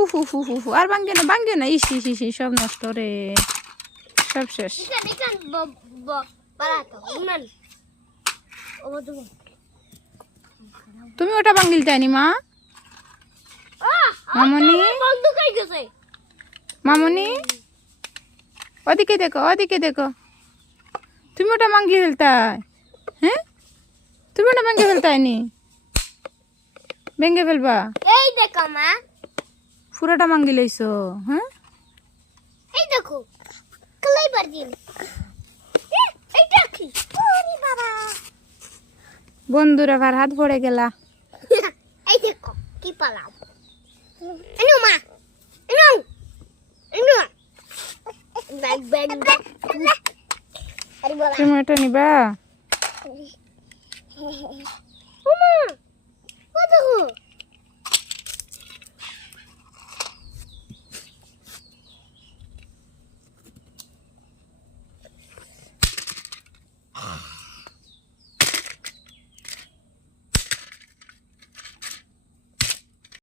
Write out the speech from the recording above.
উফ উফ উফ উফ আর ভাঙ্গে না ইস ইস ইস ইস, সব নষ্ট রে, সব শেষ। তুমি ওটা ভাঙ্গিল তাইনি মা? মামনি মামনি ওদিকে দেখো, ওদিকে দেখো, তুমি ওটা ভাঙ্গি ফেলতাই? হ্যাঁ, তুমি ওটা ভাঙ্গে ফেলতাইনি? ভেঙে ফেলবা? এই দেখো মা, পুরোটা ভাঙ্গি লইছো? হ্যাঁ, এই দেখো কলাই বারদিন। এইটা কি? ওরে বাবা, বন্ধুরা আবার হাত পড়ে গেলা। এই দেখো কি পালাম। এনো মা, এনো এনো ব্যাগ ব্যাগ ব্যাগ। আরে বাবা, তুমি এটা নিবা?